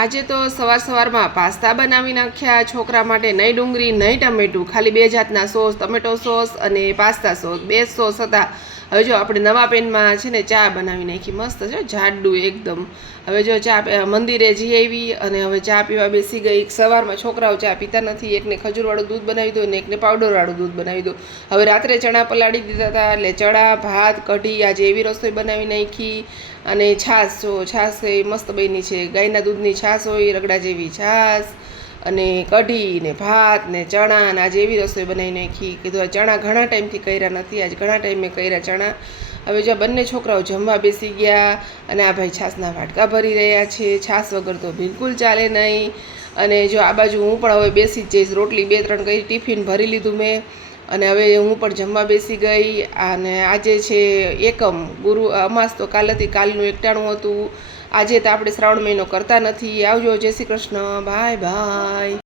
આજે તો સવારમાં પાસ્તા બનાવી નાખ્યા છોકરા માટે. નહીં ડુંગળી નહીં ટમેટું, ખાલી 2 જાતના સોસ, ટમેટો સોસ અને પાસ્તા સોસ, 2 સોસ હતા. હવે જો આપણે નવા પેનમાં છે ને ચા બનાવી નાખી, મસ્ત છે, જાડું એકદમ. હવે જો ચા મંદિરે જઈ આવી અને હવે ચા પીવા બેસી ગઈ. સવારમાં છોકરાઓ ચા પીતા નથી, એકને ખજૂરવાળું દૂધ બનાવી દો અને એકને પાવડરવાળું દૂધ બનાવી દો. હવે રાત્રે ચણા પલાળી દીધા હતા એટલે ચણા, ભાત, કઢી આજે એવી રસોઈ બનાવી નાખી. અને છાશ, જો છાશ એ મસ્ત બની છે, ગાયના દૂધની છાશ હોય, રગડા જેવી છાશ, અને કઢી ને ભાત ને ચણા, ને આજે એવી રસોઈ બનાવી નાખી. કીધું આ ચણા ઘણા ટાઈમથી કર્યા નથી, આજે ઘણા ટાઈમે કર્યા ચણા. હવે જો બંને છોકરાઓ જમવા બેસી ગયા અને આ ભાઈ છાશના વાટકા ભરી રહ્યા છે. છાશ વગર તો બિલકુલ ચાલે નહીં. અને જો આ બાજુ હું પણ હવે બેસી જ જઈશ, રોટલી 2-3 કરી, ટિફિન ભરી લીધું મેં અને હવે હું પણ જમવા બેસી ગઈ. અને આજે છે એકમ, ગુરુ અમાસ તો કાલ હતી, કાલનું એકટાણું હતું. આજે તો આપણે શ્રાવણ મહિનો કરતા નથી. આવજો, જય શ્રી કૃષ્ણ, બાય બાય.